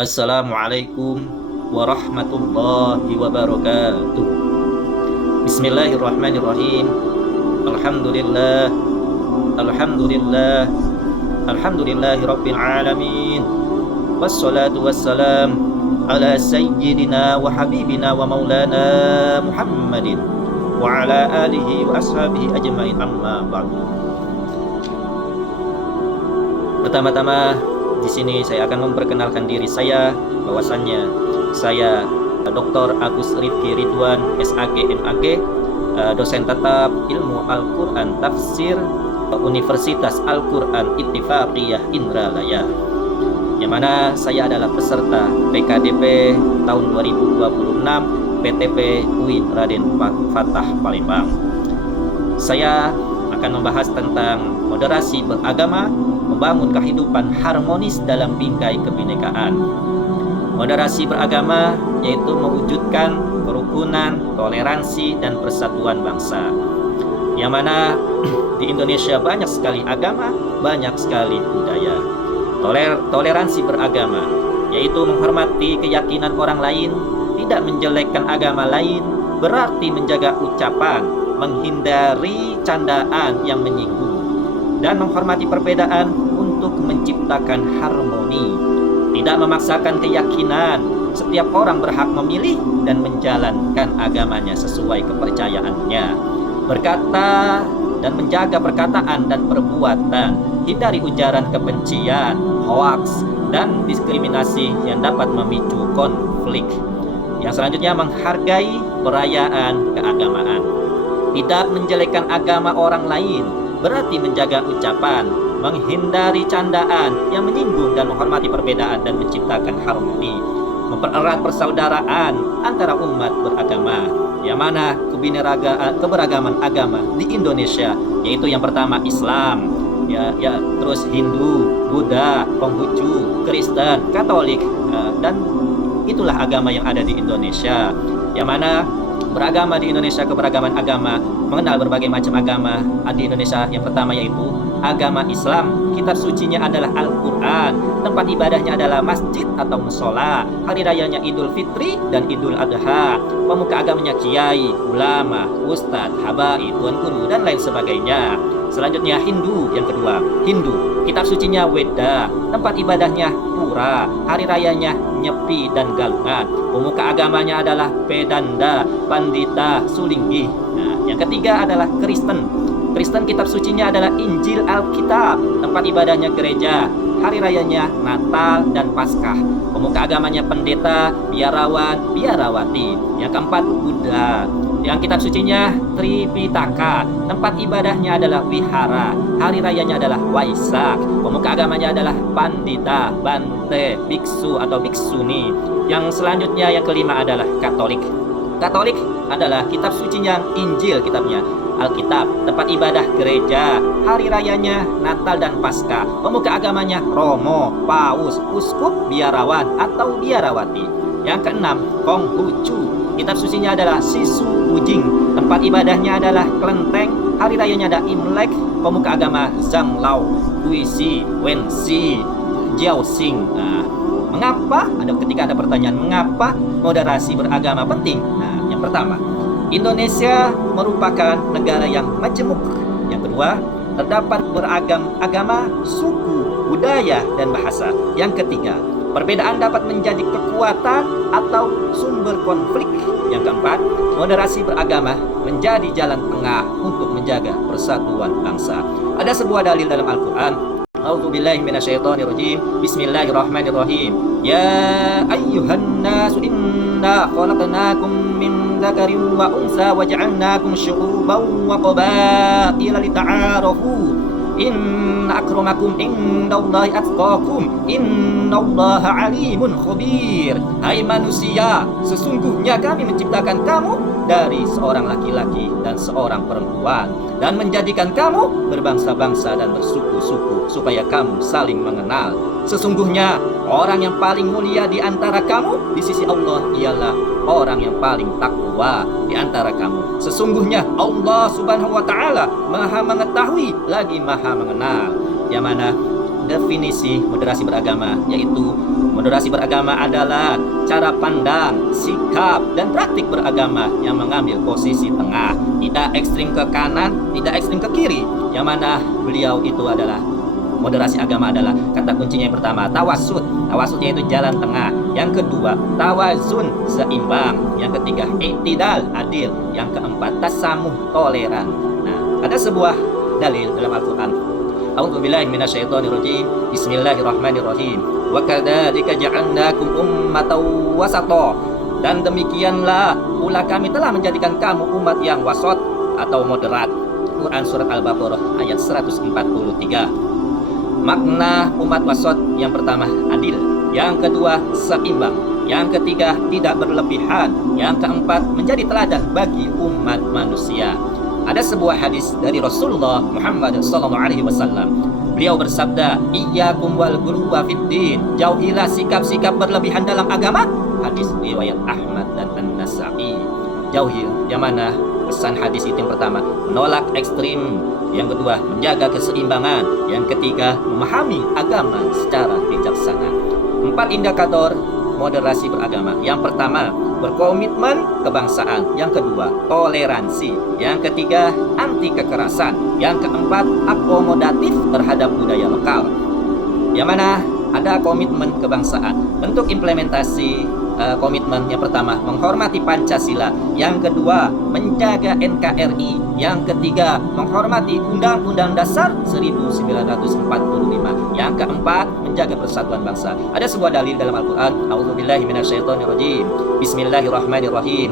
Assalamualaikum warahmatullahi wabarakatuh. Bismillahirrahmanirrahim. Alhamdulillah, alhamdulillah, alhamdulillahi rabbil alamin. Wassalatu wassalam ala sayyidina wa habibina wa maulana Muhammadin wa ala alihi wa ashabihi ajmain, amma ba'du. Pertama-tama di sini saya akan memperkenalkan diri saya, bahwasannya saya Dr. Agus Rifki Ridwan SAG MAG, dosen tetap Ilmu Al-Quran Tafsir Universitas Al-Quran Ittifaqiyah Indralaya, yang mana saya adalah peserta PKDP tahun 2026 PTP UIN Raden Fatah Palembang. Saya akan membahas tentang moderasi beragama, membangun kehidupan harmonis dalam bingkai kebinekaan. Moderasi beragama yaitu mewujudkan kerukunan, toleransi, dan persatuan bangsa. Yang mana di Indonesia banyak sekali agama, banyak sekali budaya. Toleransi beragama yaitu menghormati keyakinan orang lain, tidak menjelekkan agama lain, berarti menjaga ucapan, menghindari candaan yang menyinggung, dan menghormati perbedaan untuk menciptakan harmoni. Tidak memaksakan keyakinan. Setiap orang berhak memilih dan menjalankan agamanya sesuai kepercayaannya. Berkata dan menjaga perkataan dan perbuatan. Hindari ujaran kebencian, hoaks, dan diskriminasi yang dapat memicu konflik. Yang selanjutnya, menghargai perayaan keagamaan. Tidak menjelekkan agama orang lain, berarti menjaga ucapan, menghindari candaan yang menyinggung, dan menghormati perbedaan dan menciptakan harmoni. Mempererat persaudaraan antara umat beragama, yang mana keberagaman agama di Indonesia yaitu yang pertama Islam, terus Hindu, Buddha, Konghucu, Kristen, Katolik, dan itulah agama yang ada di Indonesia. Yang mana beragama di Indonesia, keberagaman agama, mengenal berbagai macam agama di Indonesia. Yang pertama yaitu agama Islam. Kitab sucinya adalah Al-Quran. Tempat ibadahnya adalah masjid atau musola. Hari rayanya Idul Fitri dan Idul Adha. Pemuka agamanya kiai, ulama, ustadz, habaib, tuan guru, dan lain sebagainya. Selanjutnya Hindu, yang kedua Hindu. Kitab sucinya Weda. Tempat ibadahnya Pura. Hari rayanya Nyepi dan Galungan. Pemuka agamanya adalah Pedanda, Pandita, Sulinggi. Nah, yang ketiga adalah Kristen. Kristen kitab sucinya adalah Injil Alkitab. Tempat ibadahnya gereja. Hari rayanya Natal dan Paskah. Pemuka agamanya pendeta, biarawan, biarawati. Yang keempat Buddha. Yang kitab sucinya Tripitaka. Tempat ibadahnya adalah wihara. Hari rayanya adalah Waisak. Pemuka agamanya adalah Pandita, Bante, Biksu atau Biksuni. Yang selanjutnya yang kelima adalah Katolik. Katolik adalah kitab sucinya Injil, kitabnya Alkitab. Tempat ibadah gereja. Hari rayanya Natal dan Paskah. Pemuka agamanya Romo, Paus, Uskup, biarawan atau biarawati. Yang keenam Konghucu. Kitab sucinya adalah Sisu Ujing. Tempat ibadahnya adalah Kelenteng. Hari rayanya ada Imlek. Pemuka agama Zanglao, Guisi, Wensi, Jiaoxing. Nah, mengapa? Ketika ada pertanyaan mengapa moderasi beragama penting? Nah, yang pertama, Indonesia merupakan negara yang majemuk. Yang kedua, terdapat beragam agama, suku, budaya, dan bahasa. Yang ketiga, perbedaan dapat menjadi kekuatan atau sumber konflik. Yang keempat, moderasi beragama menjadi jalan tengah untuk menjaga persatuan bangsa. Ada sebuah dalil dalam Al-Quran. A'udzubillahi minasyaitonirrajim. Bismillahirrahmanirrahim. Ya ayyuhan nasu inna khalaqnakum min dzakarin wa unsa wa ja'alnakum syu'uban wa qabaila lita'arafu. Inna akramakum indallahi atqakum innallaha alimun khabir. Hai manusia, sesungguhnya kami menciptakan kamu dari seorang laki-laki dan seorang perempuan, dan menjadikan kamu berbangsa-bangsa dan bersuku-suku supaya kamu saling mengenal. Sesungguhnya orang yang paling mulia di antara kamu di sisi Allah ialah orang yang paling takwa di antara kamu. Sesungguhnya Allah Subhanahu wa taala Maha mengetahui lagi Maha mengenal. Yang mana definisi moderasi beragama, yaitu moderasi beragama adalah cara pandang, sikap, dan praktik beragama yang mengambil posisi tengah, tidak ekstrim ke kanan, tidak ekstrim ke kiri, yang mana beliau itu adalah moderasi agama adalah kata kuncinya yang pertama tawasud. Tawasudnya itu jalan tengah. Yang kedua tawazun, seimbang. Yang ketiga i'tidal, adil. Yang keempat tasamuh, toleran. Nah, ada sebuah dalil dalam Al-Quran. A'udzubillahi minasyaitonirrajim. Bismillahirrahmanirrahim. Wa kadzalika ja'alnakum ummatan wasata. Dan demikianlah pula kami telah menjadikan kamu umat yang wasat atau moderat. Quran surat Al-Baqarah ayat 143. Makna umat wasat yang pertama adil, yang kedua seimbang, yang ketiga tidak berlebihan, yang keempat menjadi teladan bagi umat manusia. Ada sebuah hadis dari Rasulullah Muhammad SAW. Beliau bersabda, "Iyyakum wal ghuluwa fid din." Jauhilah sikap-sikap berlebihan dalam agama. Hadis riwayat Ahmad dan An-Nasa'i. Jauhi, yang mana pesan hadis itu yang pertama menolak ekstrim, yang kedua menjaga keseimbangan, yang ketiga memahami agama secara bijaksana. 4 indikator moderasi beragama. Yang pertama berkomitmen kebangsaan, yang kedua toleransi, yang ketiga anti kekerasan, yang keempat akomodatif terhadap budaya lokal. Yang mana ada komitmen kebangsaan. Bentuk implementasi komitmen yang pertama menghormati Pancasila, yang kedua menjaga NKRI, yang ketiga menghormati Undang-Undang Dasar 1945, yang keempat menjaga persatuan bangsa. Ada sebuah dalil dalam Al-Quran. A'udzubillahi minasyaitonirrajim. Bismillahirrahmanirrahim.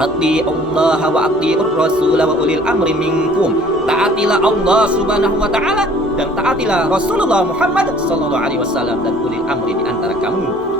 Ati'ullaha wa ati'ur rasula wa ulil amri minkum. Taatilah Allah subhanahu wa ta'ala dan taatilah Rasulullah Muhammad sallallahu alaihi wasallam dan ulil amri di antara kamu.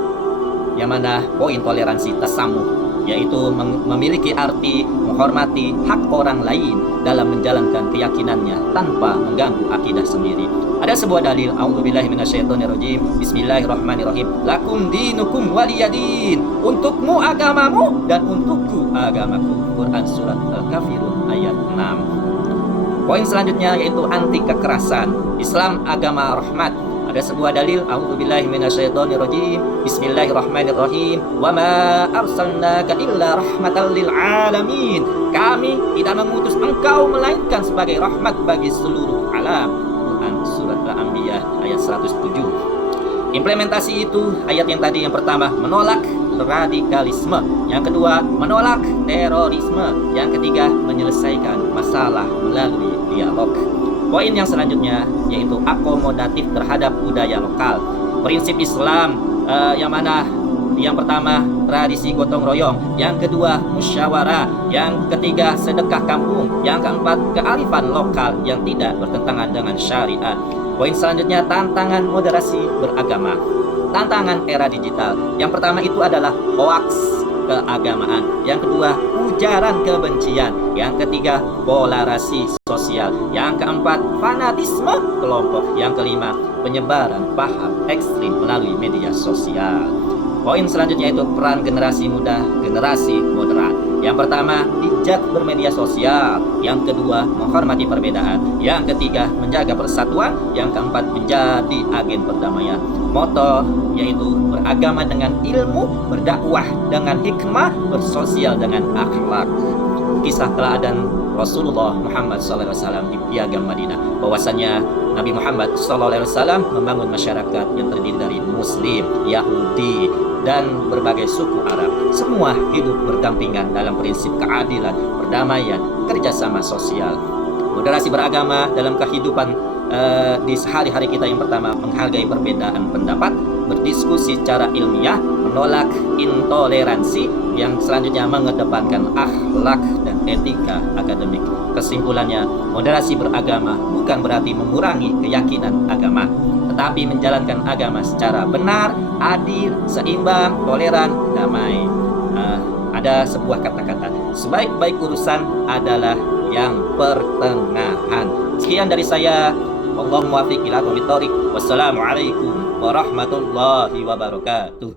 Yang mana poin toleransi tasamuh, yaitu memiliki arti menghormati hak orang lain dalam menjalankan keyakinannya tanpa mengganggu akidah sendiri. Ada sebuah dalil. A'udzubillahi minasyaitonirrajim. Bismillahirrahmanirrahim. Lakum dinukum waliyadin. Untukmu agamamu dan untukku agamaku. Quran surat Al-Kafirun ayat 6. Poin selanjutnya yaitu anti kekerasan. Islam agama rahmat. Ada sebuah dalil. A'udzubillahi minasyaitonirrajim. Bismillahirrahmanirrahim. Wa ma arsalnaka illa rahmatan lil alamin. Kami tidak mengutus engkau melainkan sebagai rahmat bagi seluruh alam. Quran surat Al-Anbiya ayat 107. Implementasi itu ayat yang tadi, yang pertama menolak radikalisme, yang kedua menolak terorisme, yang ketiga menyelesaikan masalah melalui dialog. Poin yang selanjutnya yaitu akomodatif terhadap budaya lokal. Prinsip Islam yang mana yang pertama tradisi gotong royong, yang kedua musyawarah, yang ketiga sedekah kampung, yang keempat kearifan lokal yang tidak bertentangan dengan syariat. Poin selanjutnya tantangan moderasi beragama. Tantangan era digital. Yang pertama itu adalah hoaks keagamaan, yang kedua ujaran kebencian, yang ketiga polarisasi sosial, yang keempat fanatisme kelompok, yang kelima penyebaran paham ekstrim melalui media sosial. Poin selanjutnya itu peran generasi muda, generasi moderat. Yang pertama bijak bermedia sosial, yang kedua menghormati perbedaan, yang ketiga menjaga persatuan, yang keempat menjadi agen perdamaian. Moto yaitu beragama dengan ilmu, berdakwah dengan hikmah, bersosial dengan akhlak. Kisah teladan Rasulullah Muhammad SAW di Piagam Madinah, bahwasanya Nabi Muhammad SAW membangun masyarakat yang terdiri dari Muslim, Yahudi, dan berbagai suku Arab. Semua hidup berdampingan dalam prinsip keadilan, perdamaian, kerjasama sosial. Moderasi beragama dalam kehidupan di sehari-hari kita, yang pertama menghargai perbedaan pendapat, berdiskusi secara ilmiah, menolak intoleransi, yang selanjutnya mengedepankan akhlak dan etika akademik. Kesimpulannya, moderasi beragama bukan berarti mengurangi keyakinan agama, tetapi menjalankan agama secara benar, adil, seimbang, toleran, damai. Ada sebuah kata-kata, sebaik-baik urusan adalah yang pertengahan. Sekian dari saya. Allahumma muwaffiq ila aqwamit thoriq. Wassalamualaikum warahmatullahi wabarakatuh.